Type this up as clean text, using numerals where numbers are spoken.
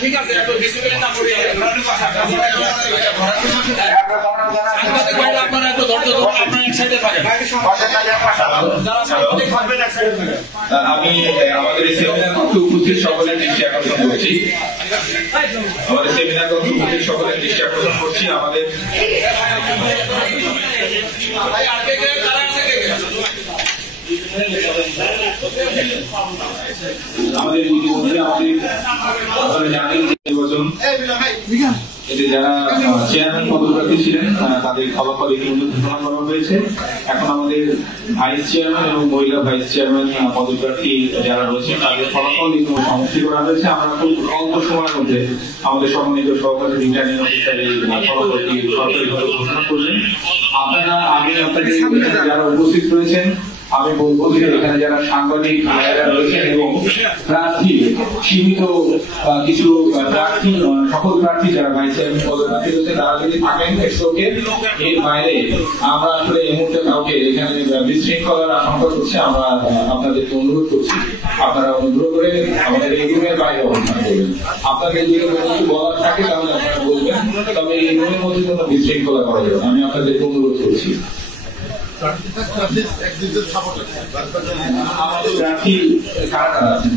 ঠিক আছে আপনারা একটু ধৈর্য ধরুন, আপনারা এক সাইডে পারেন। আমি আমাদের এই সেমিনার কক্ষে উপস্থিত সকলের দৃষ্টি আকর্ষণ করছি আমাদের যারা চেয়ারম্যান পদপ্রার্থী ছিলেন তাদের ফলাফল ঘোষণা করা হয়েছে। এখন আমাদের ভাইস চেয়ারম্যান এবং মহিলা ভাইস চেয়ারম্যান পদপ্রার্থী যারা রয়েছে তাদের ফলাফল সমষ্টি করা হয়েছে। আমরা খুব অল্প সময়ের মধ্যে আমাদের সম্মানিত সহকারী রিটার্নিং অফিসার এই ফলাফলটি সরকারিভাবে ঘোষণা করলেন। আমি আপনাদের যারা উপস্থিত রয়েছেন আমি বলবো যে এখানে যারা সাংবাদিক ভাইয়েরা রয়েছেন এবং প্রার্থী সীমিত কিছু প্রার্থী সকল প্রার্থী যারা ভাইস চেয়ারম্যান পদপ্রার্থী রয়েছে তারা যদি থাকেন এর বাইরে আমরা আসলে এই মুহূর্তে কাউকে এখানে বিশৃঙ্খলার আশঙ্কা করছে। আমরা আপনাদেরকে অনুরোধ করছি আপনারা অনুগ্রহ করে আমাদের এই রুমের বাইরে অবস্থান করবেন। আপনাদের যদি কিছু বলার থাকে তাহলে আপনারা বলবেন, তবে এই রুমের মধ্যে কোনো বিশৃঙ্খলা করা যাবে আমি আপনাদেরকে অনুরোধ করছি। প্রার্থী কারা আছে?